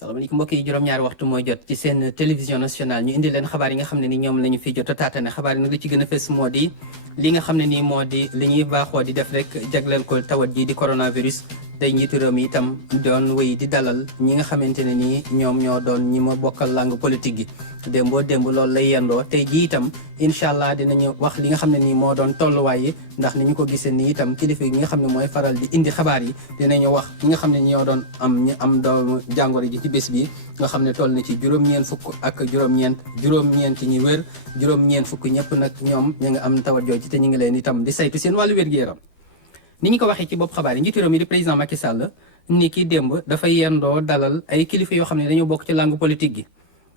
salaamaaleykum mbokk yi juróom-ñaari waxtu mooy jot ci seen télévision nationale ñu indi leen xabaar yi nga xam ne ni ñoom la ñu fi jot a taatane xabaar yi nag li ci gën a fës moo di li nga xam ne nii moo di li ñuy baaxoo di def rek jagleel ko tawat ji di coronavirus tey njiitu réew mi itam doon wéy di dalal ñi nga xamante ne nii ñoom ñoo doon ñi ma bokkal langue politique gi démb loolu lay yendoo tey ji itam incha allah dinañu wax li nga xam ne nii moo doon tolluwaay yi ndax ni ñu ko gisee nii itam kilifa yi nga xam ne mooy faral di indi xabaar yi dinañu wax ñi nga xam ne ñoo doon am doomu jàngoro ji ci bés bi nga xam ne toll na ci juróom-ñeent fukk ak juróom-ñeent ñi wér juróom-ñeent fukk ñëpp nag ñoom ñu nga am tawat jooju te ñu ngi leen itam di saytu seen wàllu wér-gu-yaram ni ñu ko waxee ci bopp xabaar yi njiitu réew mi di président Macky Sall ni ki démb dafa yendoo dalal ay kilifa yoo xam ne dañoo bokk ci langue politique gi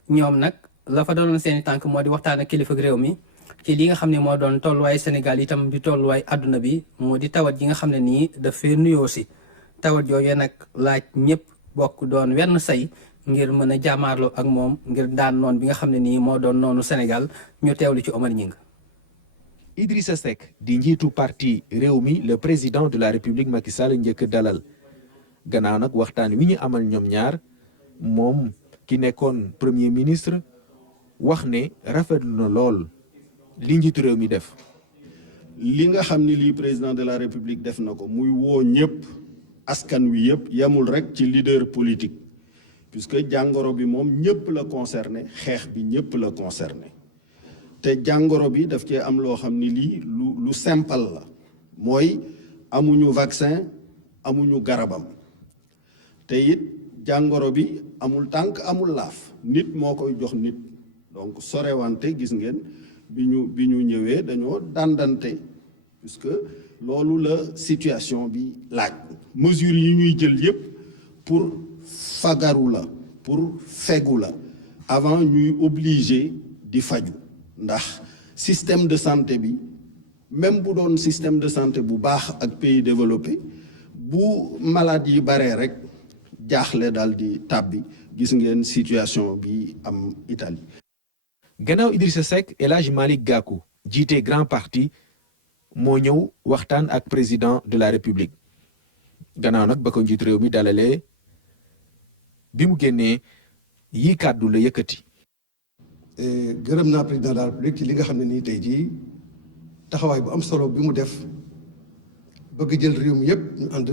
ñoom nag la fa doon seen i tànk moo di waxtaan ak kilifa réew mi ci li nga xam ne moo doon tolluwaay Sénégal itam di tolluwaay àdduna bi moo di tawat yi nga xam ne nii dafay nuyoo si tawat yooyu nag laaj ñëpp bokk doon wenn say ngir mën a jaamaarloo ak moom ngir daan noon bi nga xam ne nii moo doon noonu Sénégal ñu teewlu ci Omar Ñing. Idrissa Seck di njiitu parti Rewmi le président de la République Macky Sall njëkk dalal gannaaw nag waxtaan wi ñu amal ñoom ñaar moom ki nekkoon premier ministre wax ne rafetlu na lool li njiitu réew mi def. li nga xam ni lii président de la République def na ko muy woo ñëpp askan wi yëpp yemul rek ci leader politique puisque jàngoro bi moom ñëpp la concerné xeex bi ñëpp la concerné. te jàngoro bi daf cee am loo xam ni lii lu simple la mooy amuñu vaccin amuñu garabam te it jàngoro bi amul tànk amul laaf nit moo koy jox nit donc sorewante gis ngeen bi ñu ñëwee dañoo dandante puisque loolu la situation bi laaj mesures yi ñuy jël yépp pour fagaru la pour fegu la avant ñuy obligé di faju ndax système de santé bi même bu doon système de santé bu baax ak pays développé bu malade yi baree rek jaaxle daal di tàbbi gis ngeen situation bi am Italie. gannaaw Idrissa Seck El Hadji Malick Gakou jiite grand parti moo ñëw waxtaan ak président de la République gannaaw nag ba ko njiit réew mi dalalee bi mu génnee yi kàddu la yëkkati. gërëm naa président de la République ci li nga xam ne nii tey jii taxawaay bu am solo bi mu def bëgg jël réew mi yëpp ñu ànd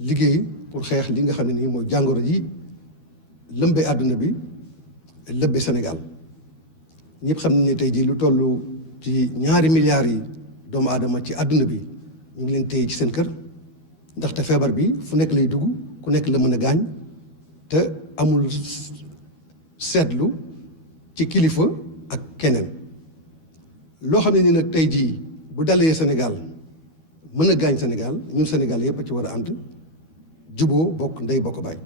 liggéey pour xeex li nga xam ne nii mooy jàngoro ji lëmbee àdduna bi lëmbee Sénégal ñëpp xam nañ ne tey jii lu toll ci 2 milliards yi doomu aadama ci àdduna bi ñu ngi leen téye ci seen kër ndaxte feebar bi fu nekk lay dugg ku nekk la mën a gaañ te amul seetlu ci kilifa ak keneen loo xam ne ni nag tey jii bu dalee Sénégal mën a gaañ Sénégal ñun Sénégal yëpp a ci war a ànd juboo bokk ndey bokk baay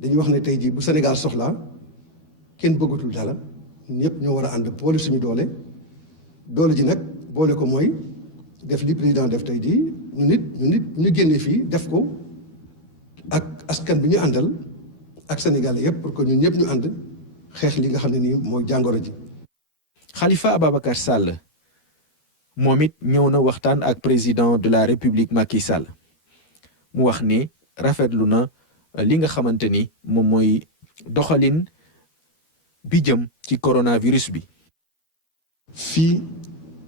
dañuy wax ne tey jii bu Sénégal soxlaa kenn bëggatul dara ñëpp ñoo war a ànd boole suñu doole ji nag boole ko mooy def li président def tey jii ñu génne fii def ko ak askan bi ñu àndal ak Sénégal yëpp pour que ñun ñëpp ñu ànd xeex li nga xam ne nii mooy jàngoro ji. Khalifa Ababacar Sall moom it ñëw na waxtaan ak président de la République Macky Sall mu wax ni rafetlu na li nga xamante ni moom mooy doxalin bi jëm ci coronavirus bi. fii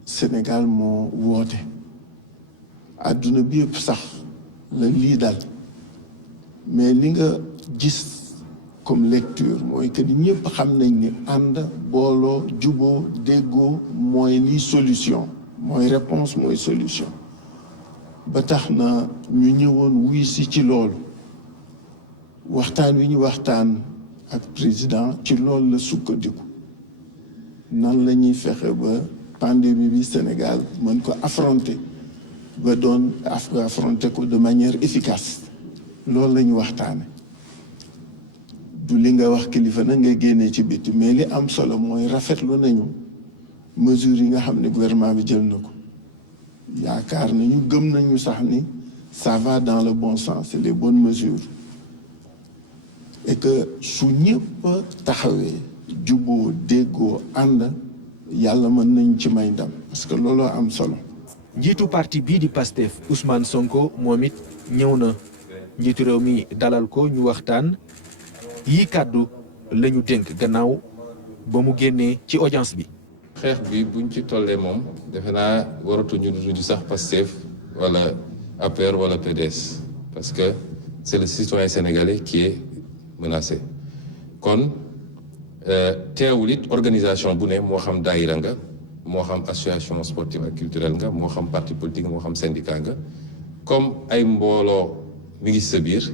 Sénégal moo woote àdduna bi yëpp sax la lii dal mais li nga gis comme lecture mooy que ni ñëpp xam nañ ni ànd booloo juboo déggoo mooy lii solution mooy réponse mooy solution ba tax na ñu ñëwoon wuy si ci loolu waxtaan wi ñu waxtaan ak président ci loolu la sukkandiku nan la ñuy fexe ba pandémie bi Sénégal mën ko affronter ba doon affronter ko de manière efficace loolu la ñu waxtaane du li nga wax kilifa na nga génnee ci biti mais li am solo mooy rafetlu nañu mesures yi nga xam ne gouvernement bi jël na ko yaakaar nañu gëm nañu sax ni ça va dans le bon sens c'est les bonnes mesures et que su ñëpp taxawee juboo déggoo ànd yàlla mën nañ ci may ndam parce que looloo am solo. njiitu parti bii di PASTEF Ousmane Sonko moom it ñëw na njiitu réew mi dalal ko ñu waxtaan yii kàddu la ñu dénk gannaaw ba mu génnee ci audience bi. xeex bi buñ ci tollee moom defe naa waratuñu du sax Pastef wala APR wala PDS parce que c'est le citoyen sénégalais qui est menacé kon teewul it organisation bu ne moo xam daayira nga moo xam association sportive ak culturelle nga moo xam parti politique moo xam syndicat nga comme ay mbooloo mi ngi sa biir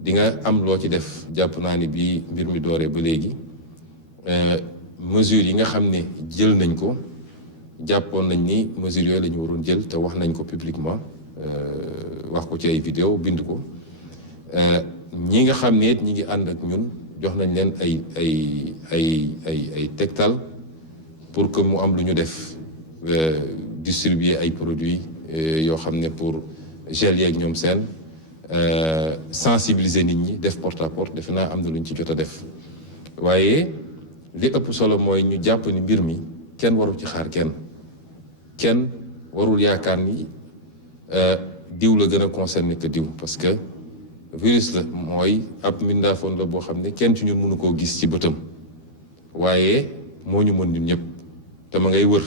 di nga am loo ci def. jàpp naa ni bii mbir mi dooree ba léegi mesures yi nga xam ne jël nañ ko jàppoon nañ ni mesures yooyu la ñu waroon jël te wax nañ ko publiquement wax ko ci ay vidéo bind ko ñi nga xam ne it ñi ngi ànd ak ñun jox nañ leen ay tegtal pour que mu am lu ñu def distribuer ay produits yoo xam ne pour gel yeeg ñoom seen sensibiliser nit ñi def porte à porte defe naa am na lu ñu ci jot a def waaye li ëpp solo mooy ñu jàpp ni mbir mi kenn warul ci xaar kenn warul yaakaar ni diw la gën a concerné que diw parce que virus la mooy ab mbindaafoon la boo xam ne kenn ci ñun mënu koo gis ci bëtam waaye moo ñu mën ñun ñëpp te ma ngay wër.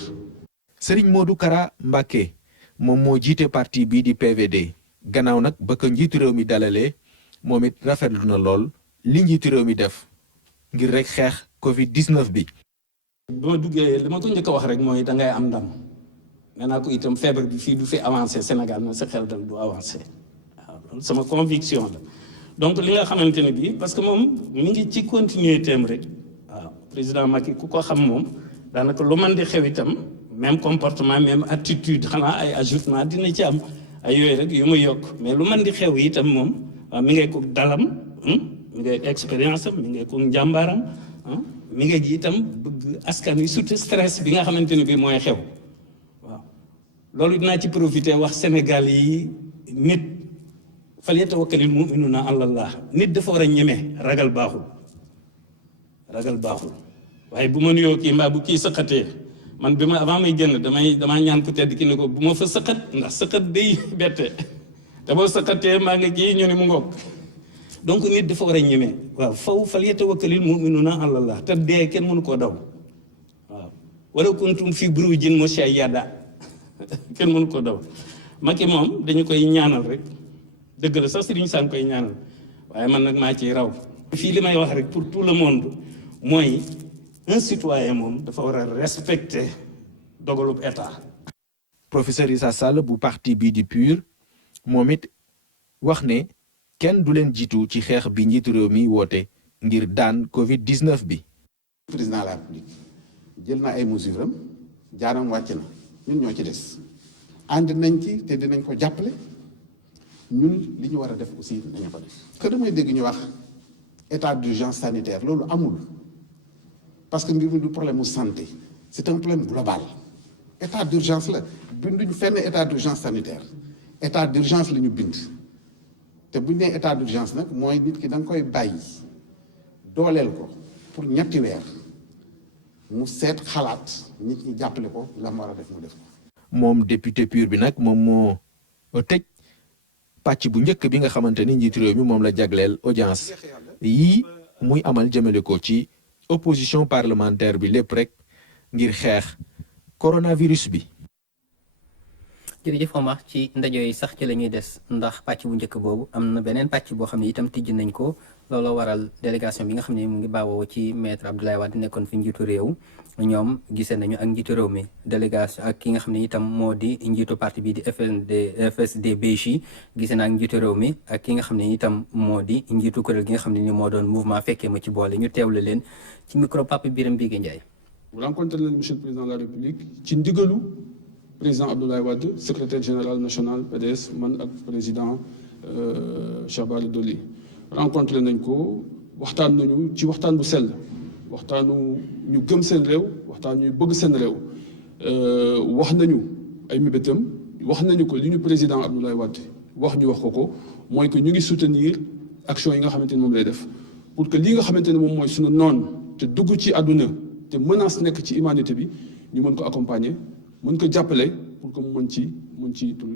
Serigne Modou Kara Mbacké moom moo jiite parti bii di PVD gannaaw nag ba ko njiitu réew mi dalalee moom it rafetlu na lool li njiitu réew mi def ngir rek xeex Covid-19 bi. bi ma duggee li ma ko njëkk a wax rek mooy da ngay am ndam nee naa ko itam feebar bi fii du fi avancé Sénégal na sa xel dal du avancé waaw loolu sama conviction la donc li nga xamante ne bii parce que moom mi ngi ci continuité am rek waaw président Macky ku ko xam moom daanaka lu man di xew itam même comportement même attitude xanaa ay ajustement dina ci am ay yooyu rek yu muy yokk mais lu man di xew itam moom waaw mi ngay ko dalam mi ngay expérience am mi ngay ko njàmbaaram mi nga ji itam bëgg askan wi surtout stress bi nga xamante ne bii mooy xew waaw loolu dinaa ci profiter wax Sénégal yi nit fal yatawakkalil mu'minuuna alallah nit dafa war a ñeme ragal baaxul waaye bu ma nuyoo kii mbaa bu kii sëqatee man bi ma avant may génn damaa ñaan ku tedd ki ne ko bu ma fa sëqat ndax sëqat day bette te boo sëqatee maa nga kii ñu ne mu ngoog donc nit dafa war a ñeme waaw faw fal yatawakkalil mu'minuuna alallah te dee kenn mënu koo daw waaw wala kuntum fi burujin mushayyada kenn mënu koo daw Macky moom dañu koy ñaanal rek dëgg la sax Serigne Sane koy ñaanal waaye man nag maa ciy raw fii li may wax rek pour tout le monde mooy un citoyen moom dafa war a respecter dogalub état. Professeur Issa Sall bu parti bii di PUR moom it wax ne kenn du leen jiitu ci xeex bi njiitu réew mi woote ngir daan Covid-19 bi. président de la République jël na ay mesures am jaanam wàcc na ñun ñoo ci des ànd nañ ci te dinañ ko jàppale ñun li ñu war a def aussi nañu ko def. que damay dégg ñu wax état d'urgence sanitaire loolu amul parce que mbir mi du problème mu santé c'est un problème global état d'urgence la binduñ fenn état d'urgence sanitaire état d'urgence la ñu bind. te bu ñu nee état d'urgence nag mooy nit ki da nga koy bàyyi dooleel ko pour ñetti weer mu seet xalaat nit ñi jàppale ko la mu war a def mu def ko. moom député PUR bi nag moom moo tëj pàcc bu njëkk bi nga xamante ni njiitu réew mi moom la jagleel audience yii muy amal jëmale ko ci opposition parlementaire bi lépp rek ngir xeex coronavirus bi. jërëjëf Omar ci ndaje yi sax ci la ñuy des ndax pàcc bu njëkk boobu am na beneen pàcc boo xam ne itam tijji nañ ko looloo waral délégation bi nga xam ne mu ngi baawoo ci maître Abdoulaye Wade nekkoon fi njiitu réew ñoom gisee nañu ak njiitu réew mi délégation ak ki nga xam ne itam moo di njiitu parti bi di FSD/BJ gisee na ak njiitu réew mi ak ki nga xam ne itam moo di njiitu kuréel gi nga xam ne ni moo doon mouvement fekkee ma ci boole ñu teewlu leen ci micro Papa Birame Bigué Ndiaye. rencontré leen monsieur le président de la République ci ndigalu président Abdoulaye Wade secrétaire général national PDS man ak président Cheikh Bara Dolly rencontré nañ ko waxtaan nañu ci waxtaan bu sell waxtaanu ñu gëm seen réew waxtaan ñu bëgg seen réew wax nañu ay mébétam wax nañu ko li ñu président Abdoulaye Wade wax ko mooy que ñu ngi soutenir action yi nga xamante ni moom lay def pour que li nga xamante ne moom mooy suñu noon te dugg ci àdduna te menace nekk ci humanité bi ñu mën ko accompagner mën ko jàppale pour que mu mën ci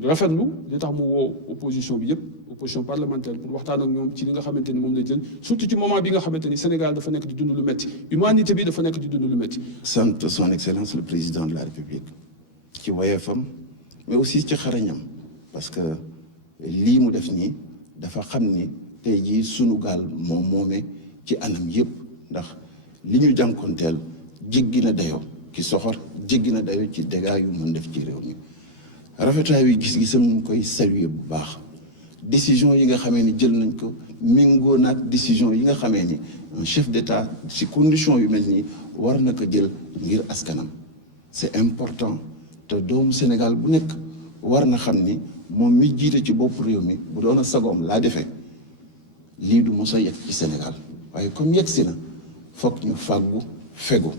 rafetlu li tax mu woo opposition bi yëpp opposition parlementaire pour waxtaan ak ñoom ci li nga xamante ni moom lay jël surtout ci moment bi nga xamante ni Sénégal dafa nekk di dund lu métti humanité bi dafa nekk di dund lu métti. sant son excellence le président de la république ci woyefam mais aussi ci xarañam parce que lii mu def nii dafa xam ni tey jii sunu gaal moom moomee ci anam yëpp ndax li ñu jànkoonteel jéggi na dayoo ki soxor jéggi na dayoo ci dégâts yu mën def ci réew mi rafetaay wi gis-gisam ñu koy saluer bu baax décision yi nga xamee ni jël nañ ko méngoo naag décision yi nga xamee ni un chef d'État ci condition yu mel nii war na ko jël ngir askanam c'est important te doomu Sénégal bu nekk war na xam ni moom mi jiite ci bopp réew mi bu doon a sagoom laa defee lii du mos a yegg ci Sénégal waaye comme yegg si na foog ñu fàggu fegu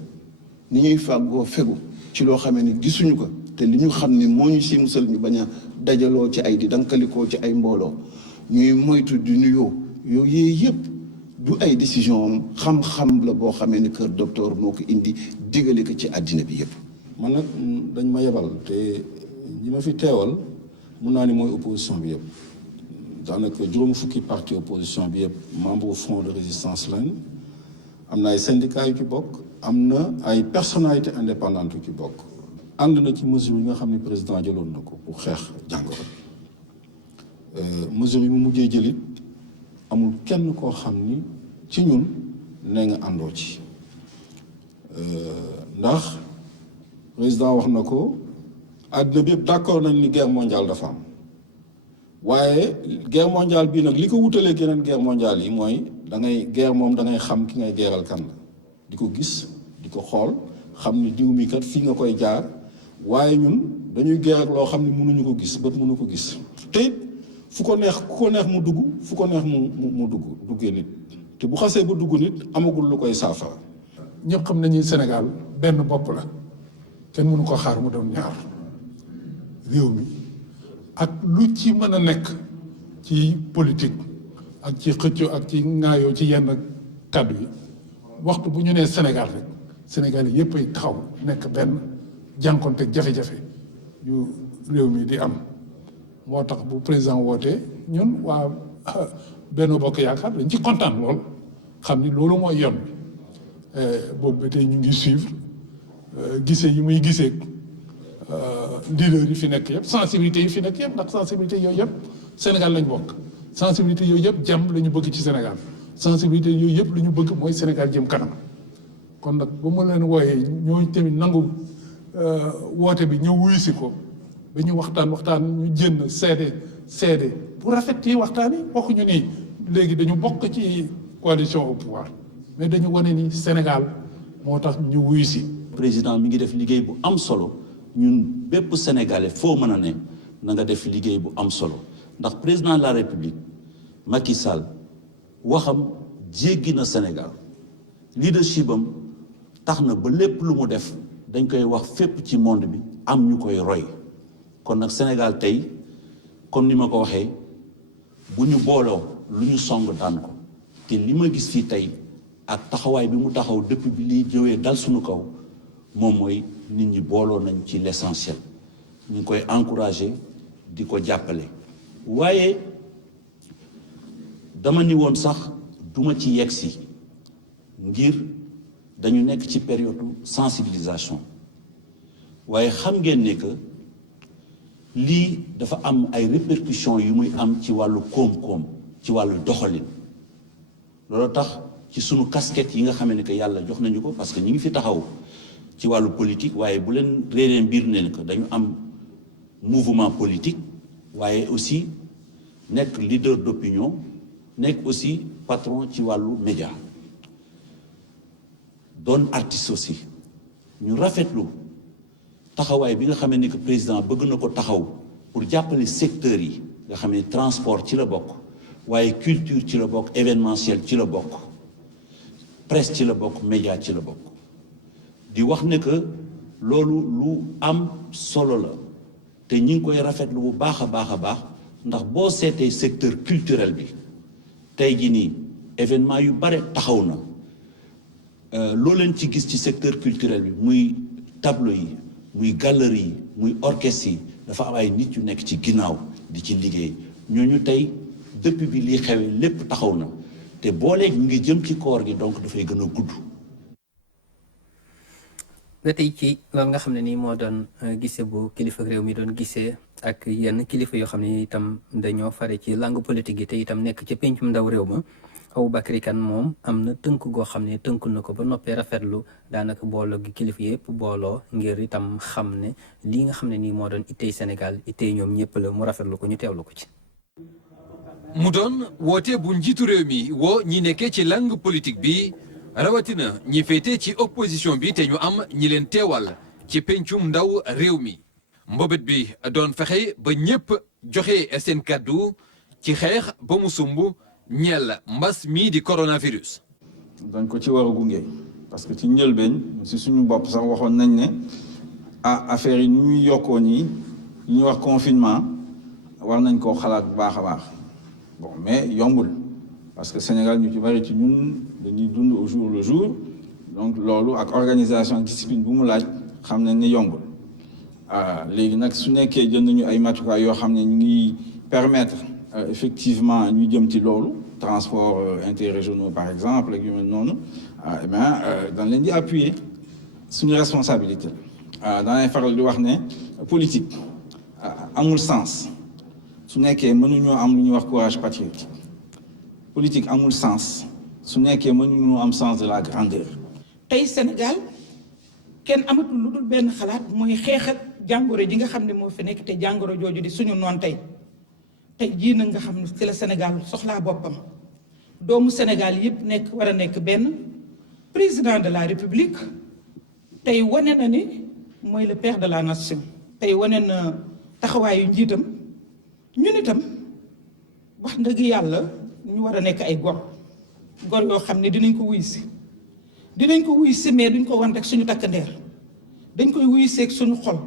ni ñuy fàggoo fegu ci loo xamee ni gisuñu ko te li ñu xam ni moo ñu si musal ñu bañ a dajaloo ci ay di dankalikoo ci ay mbooloo ñuy moytu di nuyoo yooyu yëpp du ay décision am xam-xam la boo xamee ni kër docteur moo ko indi digale ko ci àddina bi yëpp. man nag dañ ma yebal te ñi ma fi teewal mun naa ni mooy opposition bi yëpp daanaka juróom fukki parti opposition bi yëpp membre front de résistance lañ am na ay syndicats yu ci bokk am na ay personnalités indépendantes yu ci bokk ànd na ci mesure yi nga xam ne président jëloon na ko pour xeex jàngoro mesure yi mu mujjee jëlit amul kenn koo xam ni ci ñun nee nga àndoo ci ndax président wax na ko àddina bi yëpp d'accord nañ ni guerre mondiale dafa am waaye guerre mondiale bii nag li ko wutalee geneen guerre mondiale yi mooy da ngay guerre moom da ngay xam ki ngay geeral kan la di ko gis di ko xool xam ni diw mi kat fii nga koy jaar waaye ñun dañuy guerre ak loo xam ni mënuñu ko gis bët mënu ko gis te it fu ko neex ku ko neex mu dugg fu ko neex mu duggee nit te bu xasee ba dugg nit amagul lu koy saafara. ñëpp xam nañu Sénégal benn bopp la kenn mënu ko xaar mu doon ñaar réew mi ak lu ci mën a nekk ci politique ak ci xëccoo ak ci ŋaayoo ci yenn kàddu yi waxtu bu ñu nee Sénégal rek Sénégal yi yëpp ay taxaw nekk benn jànkonteeg jafe-jafe yu réew mi di am moo tax bu président wootee ñun waa Benno Bokk Yaakaar dañ ci kontaan lool xam ni loolu mooy yoon bi boobu ba tey ñu ngi suivre gisee yi muy gisee leader yi fi nekk yëpp sensibilité yi fi nekk yëpp ndax sensibilité yooyu yëpp Sénégal lañ bokk sensibilité yooyu yëpp jàmm la ñu bëgg ci Sénégal sensibilité yooyu yëpp li ñu bëgg mooy Sénégal jëm kanam kon nag ba mu leen wooyee ñooñu tamit nangu woote bi ñëw wuyu si ko ba ñu waxtaan ñu jënd seede bu rafet ci waxtaan yi waxuñu ni léegi dañu bokk ci coalition au pouvoir mais dañu wane ni Sénégal moo tax ñu wuyu si. président mi ngi def liggéey bu am solo ñun bépp sénégalais foo mën a ne na nga def liggéey bu am solo ndax président de la république Macky Sall waxam jéggi na Sénégal leadership am tax na ba lépp lu mu def dañ koy wax fépp ci monde bi am ñu koy roy kon nag Sénégal tey comme ni ma ko waxee bu ñu booloo lu ñu song daan ko te li ma gis fii tey ak taxawaay bi mu taxaw depuis bi liy jëwee dal suñu kaw moom mooy nit ñi booloo nañ ci l'essentiel ñu ngi koy encourager di ko jàppale waaye dama ni woon sax duma ci yegsi ngir dañu nekk ci période sensibilisation waaye xam ngeen ne que lii dafa am ay répercussions yu muy am ci wàllu koom-koom ci wàllu doxalin loolu tax ci sunu casquette yi nga xam ne que yàlla jox nañu ko parce que ñu ngi fi taxaw ci wàllu politique waaye bu leen réeree mbir ne que dañu am mouvement politique waaye aussi nekk leader d'opinion nekk aussi patron ci wàllu média doon artiste aussi ñu rafetlu taxawaay bi nga xam ne que président bëgg na ko taxaw pour jàppale secteurs yi nga xam ne transport ci la bokk waaye culture ci la bokk événementiel ci la bokk presse ci la bokk média ci la bokk di wax ne que loolu lu am solo la te ñi ngi koy rafetlu bu baax a baax a baax ndax boo seetee secteur culturel bi tey ji nii événement yu bare taxaw na loo leen ci gis ci secteur culturel bi muy tableau yi muy galerie yi muy orchestre yi dafa am ay nit yu nekk ci ginnaaw di ci liggéey ñooñu tey depuis bi lii xewee lépp taxaw na te booleeg ñu ngi jëm ci koor gi donc dafay gën a gudd. ba tey ci loolu nga xam ne nii moo doon gisee bu kilifa réew mi doon gisee ak yenn kilifa yoo xam ne itam dañoo fare ci langue politique yi te itam nekk ci pencum ndaw réew ma Aboubacry Kane moom am na tënk goo xam ne tënk na ko ba noppee rafetlu daanaka booloo gi kilifa yëpp booloo ngir itam xam ne lii nga xam ne nii moo doon ittey Sénégal ittey ñoom ñëpp la mu rafetlu ko ñu teewlu ko ci. mu doon woote bu njiitu réew mi woo ñi nekkee ci langue politique bi rawatina ñi féete ci opposition bi te ñu am ñi leen teewal ci pencum ndaw réew mi mbobet bi doon fexe ba ñëpp joxe seen kàddu ci xeex ba mu sumb ñeel mbas mii di coronavirus. dañ ko ci war a gunge parce que ci njëlbeen si suñu bopp sax waxoon nañ ne affaire yi ñuy yokkoo nii li ñuy wax confinement war nañ koo xalaat bu baax a baax bon mais yombul parce que Sénégal ñu ci bari ci ñun dañuy dund au jour le jour donc loolu ak organisation discipline bu mu laaj xam nañ ne yombul léegi nag su nekkee jël nañu ay matukaay yoo xam ne ñu ngi permettre effectivement ñu jëm ci loolu transport interrégionaux par exemple ak yu mel noonu eh bien dañ leen di appuyer suñu responsabilité la daanay faral di wax ne politique amul sens su nekkee mënuñoo am lu ñuy wax courage patriotique politique amul sens su nekkee mënuñoo am sens de la grandeur. tey Sénégal kenn amatul lu dul benn xalaat mooy xeex ak jàngoro ji nga xam ne moo fi nekk te jàngoro jooju di suñu noon tey jii nag nga xam ne ci la Sénégal soxlaa boppam doomu Sénégal yëpp nekk war a nekk benn président de la République tey wane na ni mooy le père de la nation tey wane na taxawaayu njiitam ñun itam wax dëgg yàlla ñu war a nekk ay gor yoo xam ne dinañ ko wuy si mais duñ ko wan rek suñu takk ndeer dañ koy wuy si ak suñu xol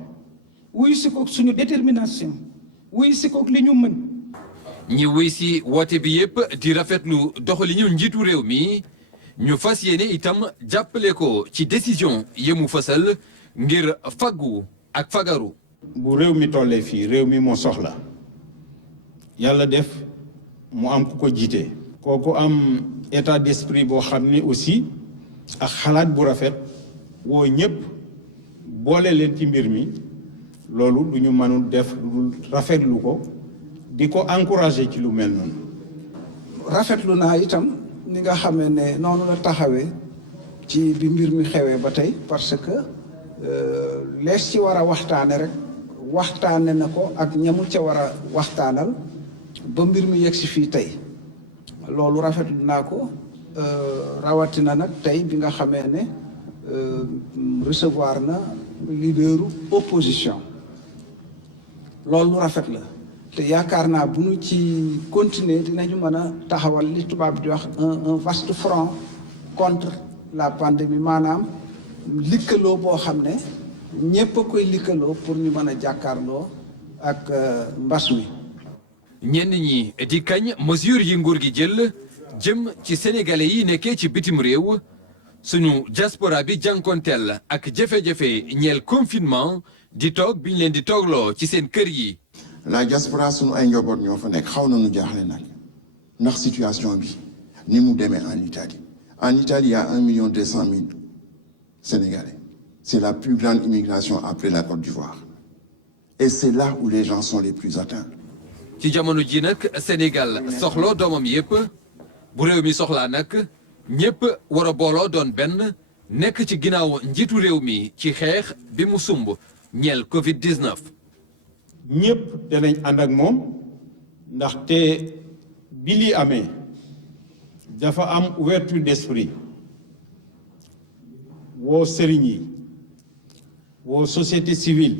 wuy si ko suñu détermination wuy si ko li ñu mën. ñi wuy si woote bi yëpp di rafetlu doxalinu njiitu réew mi ñu fas yéene itam jàppale ko ci décision yi mu fasal ngir faggu ak fagaru. bu réew mi tollee fii réew mi moo soxla yàlla def mu am ku ko jiite. kooku am état d'esprit boo xam ni aussi ak xalaat bu rafet woo ñëpp boole leen ci mbir mi loolu du ñu mënul def lu rafetlu ko di ko encourager ci lu mel noonu. rafetlu naa itam ni nga xamee ne noonu la taxawee ci bi mbir mi xewee ba tey parce que lees ci war a waxtaane rek waxtaane na ko ak ñamu ca war a waxtaanal ba mbir mi yegg si fii tey loolu rafetlu naa ko rawatina nag tey bi nga xamee ne recevoir na leaderu opposition loolu rafet la te yaakaar naa bu ñu ci continuer dinañu mën a taxawal li tubaab di wax un vaste front contre la pandémie maanaam likkaloo boo xam ne ñépp a koy likkaloo pour ñu mën a jàkkaarloo ak mbas mi. ñenn ñi di kañ mesure yi nguur gi jël jëm ci sénégalais yi nekkee ci bitim réew suñu diaspora bi jànkonteel ak jafe-jafe ñeel confinement di toog biñ leen di toogloo ci seen kër yi. la diaspora suñu ay njaboot ñoo fa nekk xaw nañu jaaxle nag ndax situation bi ni mu demee en Italie. En Italie, il y a 1,2 million Sénégalais. C'est la plus grande immigration après la Côte d'Ivoire. Et c'est là où les gens sont les plus atteints. ci jamono ji nag Sénégal soxloo doomam yépp bu réew mi soxlaa nag ñépp war a booloo doon benn nekk ci ginnaaw njiitu réew mi ci xeex bi mu sumb ñeel Covid-19. ñépp danañ ànd ak moom ndaxte bi li amee dafa am ouverture d'esprit woo sëriñ yi woo société civile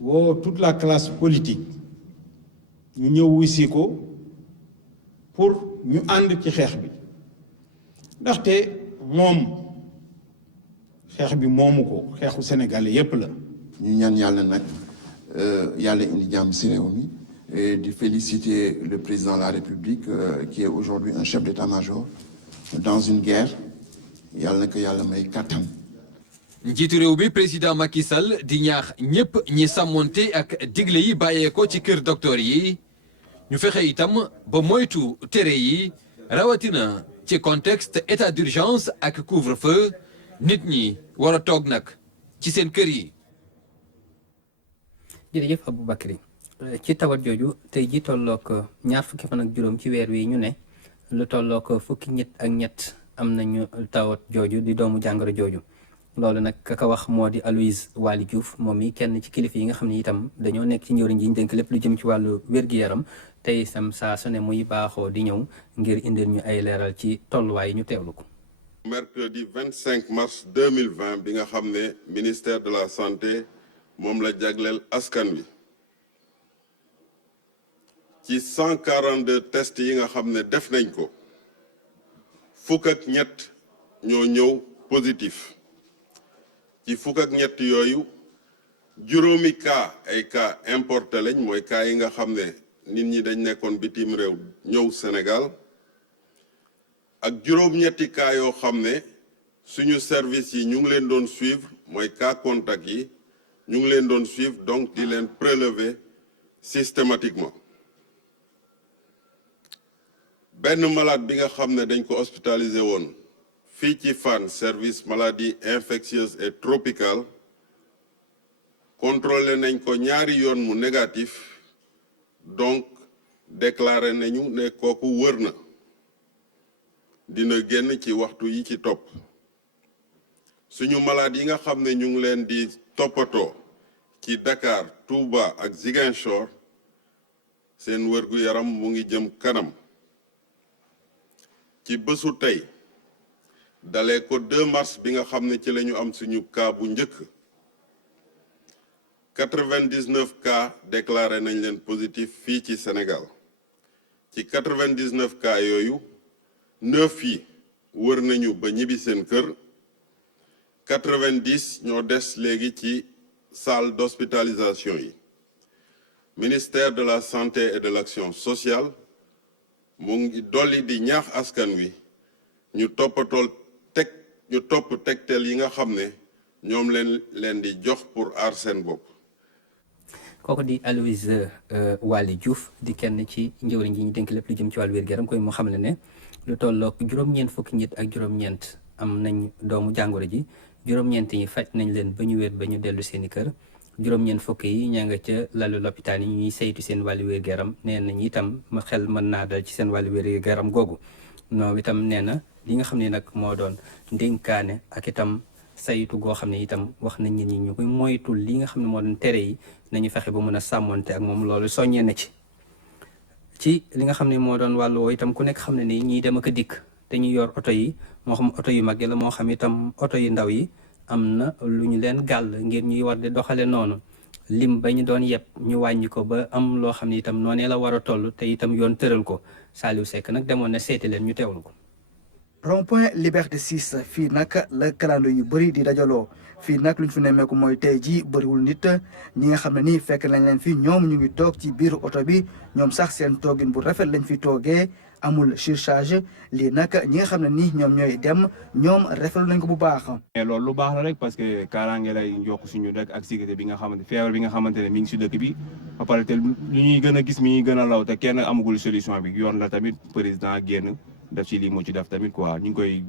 woo toute la classe politique ñu ñëw wisi ko pour ñu ànd ci xeex bi ndaxte moom xeex bi moomu ko xeexu sénégalais yépp la. ñu ñaan yàlla nag yàlla indi jàmm ci réew mi et de féliciter le président de la République qui est aujourd'hui un chef d'état-major dans une guerre yàlla na ko yàlla may kàttan. njiitu réew mi président Macky Sall di ñaax ñépp ñi sàmmonte ak digle yi bàyyeekoo ci kër docteur yi ñu fexe itam ba moytu tere yi rawatina ci contexte état d'urgence ak couvre-feu nit ñi war a toog nag ci seen kër yi. jërëjëf Aboubacry ci tawat jooju tey ji tollook ñaar fukki fan ak juróom ci weer wi ñu ne lu tollook fukki nit ak ñett am nañu tawat jooju di doomu jàngoro jooju loolu nag ka wax moo di Aloyse Waly Diouf moom mi kenn ci kilifa yi nga xam ne itam dañoo nekk ci njëriñ ji ñu dénk lépp lu jëm ci wàllu wér-gi-yaram tey sam saa su ne muy baaxoo di ñëw ngir indil ñu ay leeral ci tolluwaay yi ñu teewlu ko. mercredi 25 mars 2020 bi nga xam ne ministère de la santé moom la jagleel askan wi ci 142 tests yi nga xam ne def nañ ko fukk ak ñett ñoo ñëw positif ci fukk ak ñett yooyu juróomi cas ay cas importé lañ mooy cas yi nga xam ne nit ñi dañ nekkoon bitim réew ñëw Sénégal ak juróom-ñetti cas yoo xam ne suñu service yi ñu ngi leen doon suivre mooy cas contact yi ñu ngi leen doon suivre donc di leen prélever systématiquement benn malade bi nga xam ne dañ ko hospitalisé woon fii ci Fann service maladie infectieuse et tropicale contrôlé nañ ko ñaari yoon mu négatif donc déclaré nañu ne kooku wër na dina génn ci waxtu yi ci topp suñu malade yi nga xam ne ñu ngi leen di toppatoo ci Dakar Touba ak Ziguinchor seen wërgu yaram mu ngi jëm kanam ci bésu tey dalee ko 2 mars bi nga xam ne ci la ñu am suñu cas bu njëkk 99 cas déclaré nañ leen positif fii ci Sénégal ci 99 cas yooyu 9 yi wër nañu ba ñibbi seen kër 90 ñoo des léegi ci salle d'hospitalisation yi ministère de la santé et de l'action sociale mu ngi dolli di ñaax askan wi ñu topp tegtal yi nga xam ne ñoom leen di jox pour aar seen bopp. kooku di Aloyse Waly Diouf di kenn ci njëwriñ ji ñu dénk lépp lu jëm ci wàllu wér-gu-yaram koy moo xam ne lu tollook juróom-ñeent fukki nit ak juróom-ñeent am nañ doomu jàngoro ji juróom-ñeent yi faj nañ leen ba ñu wér ba ñu dellu seeni kër juróom-ñeent fukk yi ña nga ca lalu lopitaan yi ñuy saytu seen wàllu wér-gu-yaram nee nañ itam xel mën naa dal ci seen wàllu wér-gu-yaram googu noonu itam nee na li nga xam ne nag moo doon ndénkaane ak itam saytu goo xam ne itam wax nañ nit ñi ñu koy moytul li nga xam ne moo doon tere yi nañu fexe ba mën a sàmmonte ak moom loolu soññee na ci li nga xam ne moo doon wàllu woo itam ku nekk xam ne ni ñiy dem ak a dikk te ñu yor oto yi moo xam oto yu mag yi la moo xam itam oto yu ndaw yi am na lu ñu leen gàll ngir ñuy war di doxale noonu lim ba ñu doon yëpp ñu wàññi ko ba am loo xam ne itam noonee la war a toll te itam yoon tëral ko Saliou Seck nag demoon na seeti leen ñu teewlu ko. rond-point Liberté 6 fii nag la kalando yu bëri di dajaloo fii nag lu ñu fi nemmeeku mooy tey jii bëriwul nit ñi nga xam ne nii fekk nañ leen fi ñoom ñu ngi toog ci biir oto bi ñoom sax seen toogin bu rafet lañ fi toogee amul surcharge lii nag ñi nga xam ne nii ñoom ñooy dem ñoom rafetlu nañ ko bu baax. mais loolu lu baax la rek parce que kaaraange lay yokk suñu dëkk ak sécurité bi nga xamante feebar bi nga xamante ne mi ngi si dëkk bi ba pare te lu ñuy gën a gis mi ngi gën a law te kenn amagul solution bi yoon la tamit président génn def ci lii moo ci def tamit quoi ñu ngi koy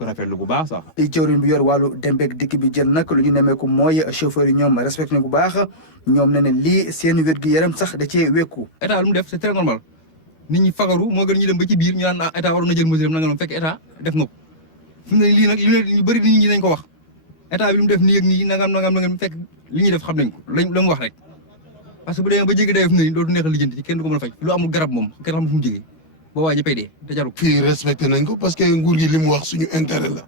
rafetlu bu baax sax. li jëwriñ bi yor wàllu dem beeg dikk bi jël nag lu ñu nemmeeku mooy chauffeur yi ñoom respecté bu baax ñoom ne ne lii seen wér-gu-yaram sax da cee wekku. état lu mu def c'est très normal nit ñi fagaru moo gën ñu dem ba ci biir ñu naan état waroon na jël mesure nanga noonu fekk état def na ko fi mu ne lii nag ñu bëri nit ñi dañ ko wax état bi lu mu def nii ak nii nangam fekk li ñuy def xam nañ ko la mu wax rek parce que bu demee ba jéggi day fi mu ne nii dootu neex a lijjanti ci kenn du ko mën a faj lu amul garab moom kenn xam fu mu jógee ba waa ji pay dee te jaru fii respecté nañ ko parce que nguur gi li mu wax suñu intérêt la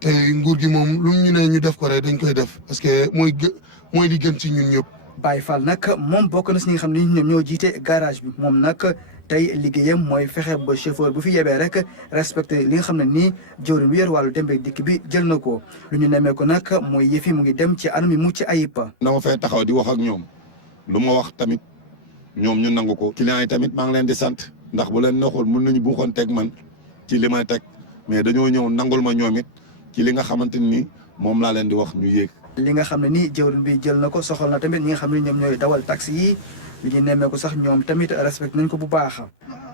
te nguur gi moom lu ñu ne ñu def ko rek dañ koy def parce que mooy li gën ci ñun ñëpp. Baye Fall nag moom bokk na si ñi nga xam ne ñoom ñoo jiite garage bi moom nag tey liggéeyam mooy fexe ba chauffeur bu fi yebee rek respecté li nga xam ne nii jëwriñ bi yor wàllu dem beeg dikk bi jël na ko lu ñu nemee ko nag mooy yëfi mu ngi dem ci anam yi mucc ayib. dama fay taxaw di wax ak ñoom lu ma wax tamit ñoom ñu nangu ko. clients yi tamit maa ngi leen di sant. ndax bu leen neexul mën nañu buuxoon teg man ci li may teg mais dañoo ñëw nangul ma ñoom it ci li nga xamante ni moom laa leen di wax ñu yéeg. li nga xam ne nii jëwriñ bi jël na ko soxal na tamit ñi nga xam ne ñoom ñooy dawal taxi yi li ñu nemmeeku sax ñoom tamit respecté nañ ko bu baax.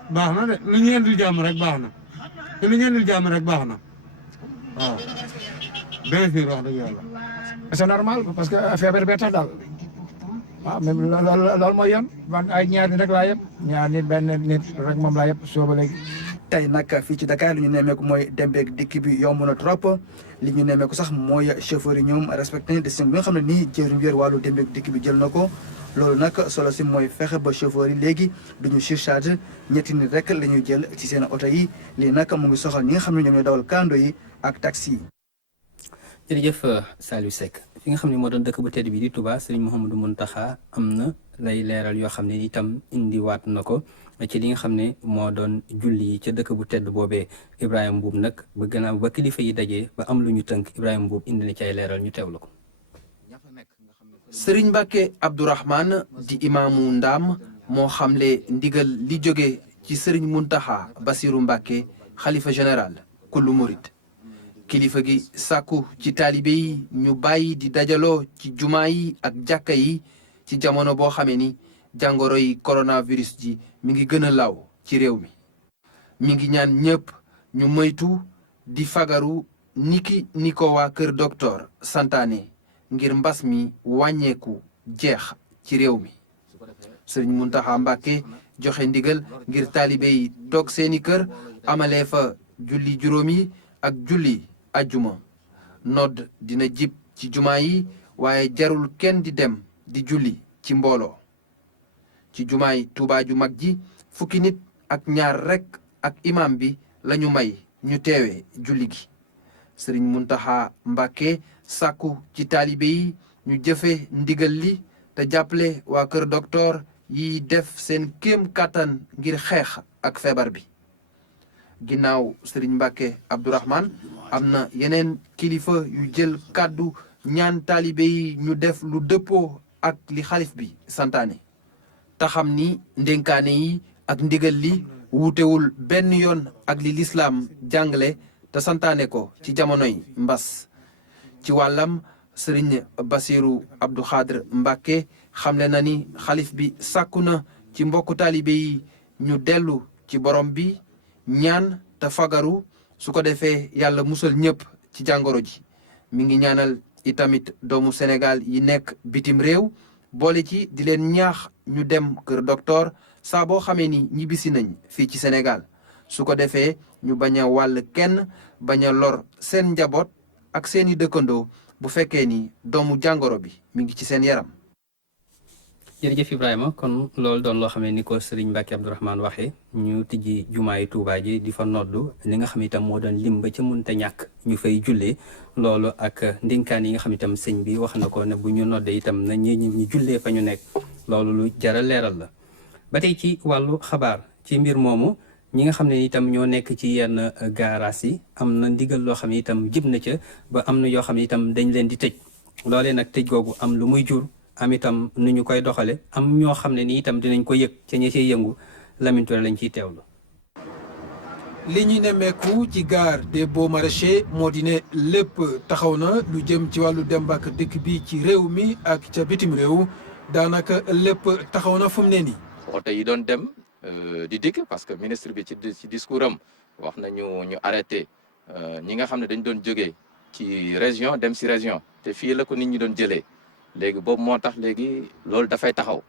baax na de lu ñu indil jàmm rek baax na te lu ñu indil jàmm rek baax na waaw bien sûr wax dëgg yàlla. c'est normal parce que feebar bee tax daal waaw même loolu mooy yoon man ay ñaar nit rek laa yëpp ñaar nit benn nit rek moom laa yëpp soo ba léegi. tey nag fii ci Dakar li ñu nemmeeku mooy dem beeg dikk bi yomb na trop li ñu nemmeeku sax mooy chauffeur yi ñoom respecté nañ décision bi nga xam ne nii jëriñ wér wàllu dem beeg dikk bi jël na ko. loolu nag solo si mooy fexe ba chauffeur yi léegi duñu surcharge ñetti nit rek la ñuy jël ci seen oto yi lii nag mu ngi soxal ñi nga xam ne ñoom ñooy dawal kando yi ak taxi yi. jërëjëf Saliou Seck fi nga xam ne moo doon dëkk bu tedd bi di Touba Serigne Mouhamadou Mountakha am na lay leeral yoo xam ne itam indiwaat na ko ci li nga xam ne moo doon julli yi ca dëkk bu tedd boobee Ibrahima Mbuub nag ba gannaaw ba kilifa yi dajee ba am lu ñu tënk Ibrahima Mbuub indi na ci ay leeral ñu teewlu ko. Sëriñ Mbàkke Abdourahmane di imaamu Ndaam moo xamle ndigal li jóge ci sëriñ Muntaxa Basiru Mbàkke xalifa général kullu murit kilifa gi sàkku ci taalibe yi ñu bàyyi di dajaloo ci jumaa yi ak jàkka yi ci jamono boo xamee ni jàngoro yi coronavirus ji mi ngi gën a law ci réew mi ngi ñaan ñëpp ñu moytu di fagaru ni ko waa kër docteur santaane ngir mbas mi wàññeeku jeex ci réew mi sëriñ Muntaxa Mbàkke joxe ndigal ngir taalibe yi toog seeni kër amalee fa julli juróom yi ak julli ajjuma nodd dina jib ci jumaa yi waaye jarul kenn di dem di julli ci mbooloo ci jumaa yi Tuubaa ju mag ji fukki nit ak ñaar rekk ak imam bi lañu may ñu teewe julli gi sëriñ Muntaxa Mbàkke sàkku ci taalibe yi ñu jëfe ndigal li te jàppale waa kër docteur yi def seen kéem kàttan ngir xeex ak feebar bi ginnaaw sëriñ Mbàkke Abdourahmane am na yeneen kilifa yu jël kàddu ñaan taalibe yi ñu def lu dëppoo ak li xalif bi santaane taxam ni ndénkaane yi ak ndigal li wuutewul benn yoon ak li lislaam jàngale te santaane ko ci jamonoy mbas ci wàllam sëriñ Basiru Abdou Khadre Mbàkke xamle na ni xalif bi sàkku na ci mbokku taalibe yi ñu dellu ci borom bi ñaan te fagaru su ko defee yàlla musal ñëpp ci jàngoro ji mi ngi ñaanal itamit doomu Sénégal yi nekk bitim réew boole ci di leen ñaax ñu dem kër docteur saa boo xamee ni ñibbisi nañ fii ci Sénégal su ko defee ñu bañ a wàll kenn bañ a lor seen njaboot ak seeni dëkkandoo bu fekkee ni doomu jàngoro bi mi ngi ci seen yaram. jërëjëf Ibrahima kon loolu doon loo xam ne ni ko Serigne Mbacke Abdourahmane waxee ñu tijji jumaayi Touba ji di fa noddu li nga xam itam moo doon lim ba ca mënta ñàkk ñu fay jullee loolu ak ndénkaan yi nga xam itam sëñ bi wax na ko ne bu ñu noddee itam na ñu jullee fa ñu nekk loolu lu jara leeral la. ba tey ci wàllu xabaar ci mbir moomu ñi nga xam ne itam ñoo nekk ci yenn gaaraas yi am na ndigal loo xam ne itam jib na ca ba am na yoo xam ne itam dañ leen di tëj loolee nag tëj googu am lu muy jur. am itam nu ñu koy doxale am ñoo xam ne ni itam dinañ ko yëg ca ñi ciy yëngu Lamine Touré lañ ciy teewlu. li ñu nemmeeku ci gare des Beaux Maraîchers moo di ne lépp taxaw na lu jëm ci wàllu dem ak dëkk bi ci réew mi ak ca bitim réew daanaka lépp taxaw na fu mu ne nii. oto yi doon dem di dikk parce que ministre bi ci discours am wax nañu ñu arrêté ñi nga xam ne dañ doon jógee ci région dem si région te fii la ko nit ñi doon jëlee. léegi boobu moo tax léegi loolu dafay taxaw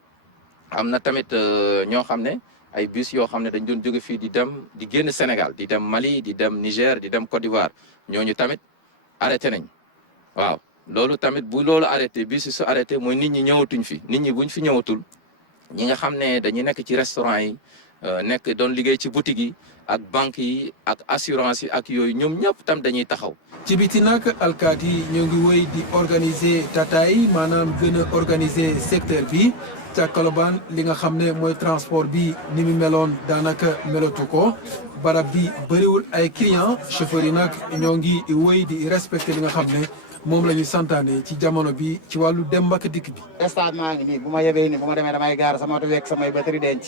am na tamit ñoo xam ne ay bus yoo xam ne dañ doon jóge fii di dem di génn Sénégal di dem Mali di dem Niger di dem Côte d'Ivoire ñooñu tamit arrêté nañ waaw loolu tamit bu loolu arrêté bus yi su arrêté mooy nit ñi ñëwatuñ fi nit ñi buñ fi ñëwatul ñi nga xam ne dañuy nekk ci restaurant yi nekk doon liggéey ci boutique yi ak banque yi ak assurance yi ak yooyu ñoom ñëpp tam dañuy taxaw. ci biti nag alkaati yi ñoo ngi wéy di organiser tataay maanaam gën a organiser secteur bi ca Colobane li nga xam ne mooy transport bi ni mu meloon daanaka melatu ko barab bi bëriwul ay clients chauffeurs yi nag ñoo ngi wéy di respecter li nga xam ne moom la ñu santaane ci jamono bi ci wàllu dem ak dikk bi. stade maa ngi nii bu ma yebee nii bu ma demee damay gaar sama oto wekk samay batterie denc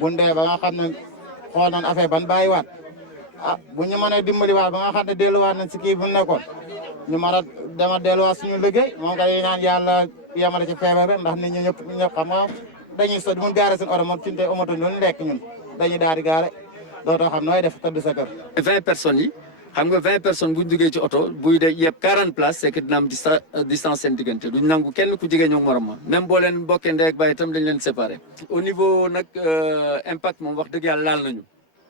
bu ndee ba nga xam ne xool nañ affaire ban bàyyiwaat. ah bu ñu mënee dimbaliwaat ba nga xam ne delluwaat nañ si kii bu nekkoon ñu mën a dema delluwaat suñu liggéey moom kay ñaan yàlla yemale ci feebar bi ndax nit ñi ñëpp xam nga dañuy so mun gaare suñu oto moom fi mu tey amatuñ lu ñu lekk ñun dañuy daal di gaare dootoo xam nooy def tëdd sa kër. 20 personnes yi xam nga 20 personnes bu ñu duggee ci oto buy de yëpp 40 places c'est que dina am distance seen diggante duñ nangu kenn ku jigéen ñoo morom ma même boo leen bokkee ndey ak baay itam dañ leen séparé. au niveau nag impact moom wax dëgg yàlla laal nañu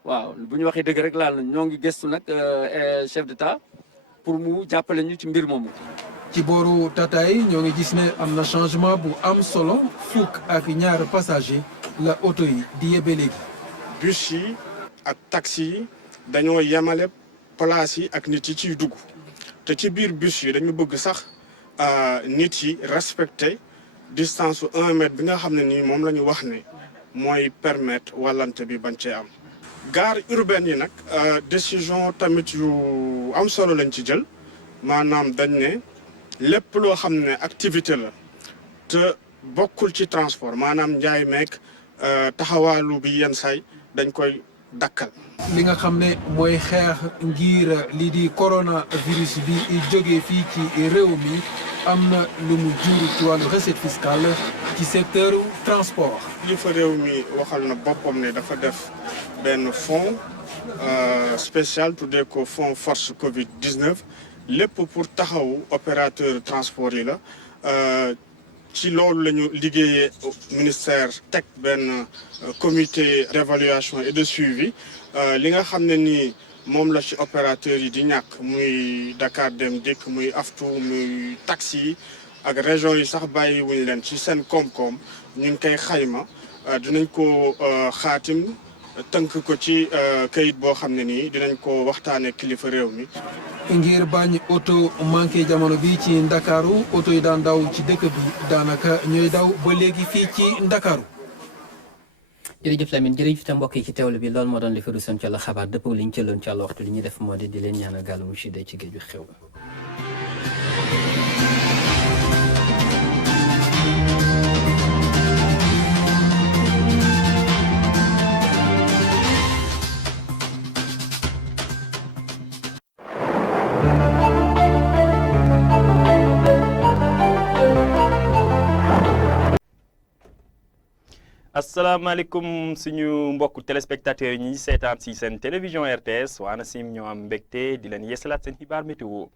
waaw bu ñu waxee dëgg rek laal nañu ñoo ngi gëstu nag chef d'État pour mu jàppale ñu ci mbir moomu. ci booru Tata yi ñoo ngi gis ne am na changement bu am solo fukk ak ñaar passager la oto yi di yebe léegi. bus yi ak taxi yi dañoo yemale place yi ak nit yi ciy dugg te ci biir bus yi dañu bëgg sax nit yi respecter distance su 1 mètre bi nga xam ne nii moom la ñu wax ne mooy permettre wàllante bi bañ cee am. gare urbaine yi nag décision tamit yu am solo lañ ci jël maanaam dañ ne lépp loo xam ne activité la te bokkul ci transport maanaam njaay meek taxawaalu bi yenn say dañ koy dakkal. li nga xam ne mooy xeex ngir lii di coronavirus bi jógee fii ci réew mi am na lu mu jur ci wàllu recette fiscale ci secteur transport. li fa réew mi waxal na boppam ne dafa def benn fonds spécial tuddee ko fonds force Covid 19 lépp pour taxawu opérateur transport yi la. ci loolu la ñu liggéeyee ministère teg benn comité d'évaluation et de suivi li nga xam ne nii moom la ci opérateurs yi di ñàkk muy Dakar Dem Dikk muy aftu muy taxi yi ak région yi sax bàyyi wuñ leen ci seen koom-koom ñu ngi koy xayma dinañ ko xaatim tënk ko ci kayit boo xam ne nii dinañ ko waxtaanee kilifa réew mi. ngir bañ oto manqué jamono bi ci Ndakaaru oto yi daan daw ci dëkk bi daanaka ñooy daw ba léegi fii ci Ndakaaru. jërëjëf Lamine jërëjëf itam mbokk yi ci teewlu bi loolu moo doon li fi ruusoon ci la xabaar dëppoo li ñu cëloon ci àll waxtu li ñuy def moo di leen ñaanal gàllu mu ci géeju xew. asalaamaaleykum suñu mbokku téléspectateurs yi ñuy seetaan si seen télévision RTS waa ANACIM ñoo am mbégte di leen yeesalaat seen xibaar météo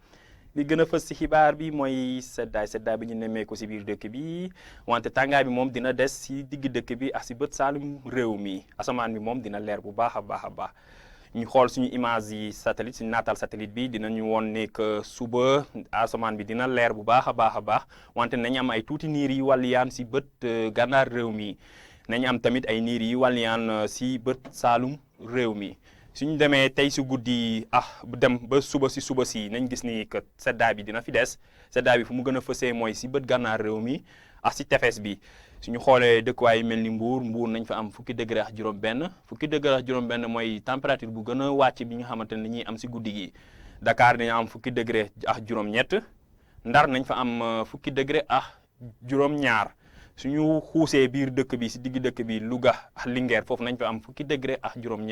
li gën a fës si xibaar bi mooy seddaay bi ñu nemmeeku si biir dëkk bi wante tàngaay bi moom dina des si digg dëkk bi ak si bët saalum réew mi asamaan bi moom dina leer bu baax a baax a baax ñu xool suñu image yi satellite suñu naataal satellite bi dinañu woon ne que suba asamaan bi dina leer bu baax a baax wante nañu am ay tuuti niir yi wàlliyaan si bët gànnaar réew mi nañu am tamit ay niir yi wàlliyaan si bët saalum réew mi suñu demee tey si guddi bu dem ba suba si nañ gis ni que seddaay bi dina fi des seddaay bi fu mu gën a fësee mooy si bët gànnaar réew mi ak si tefes bi suñu xoolee dëkkuwaay yu mel ni Mbour nañ fa am fukki degré ak juróom-benn mooy température bu gën a wàcc bi nga xamante ne ñuy am si guddi gi Dakar dañu am fukki degré ak juróom-ñett Ndar nañ fa am fukki degré ak juróom-ñaar suñu xuusee biir dëkk bi si digg dëkk bi Louga ak Linguère foofu nañ fa am fukki degré ak juróom-ñett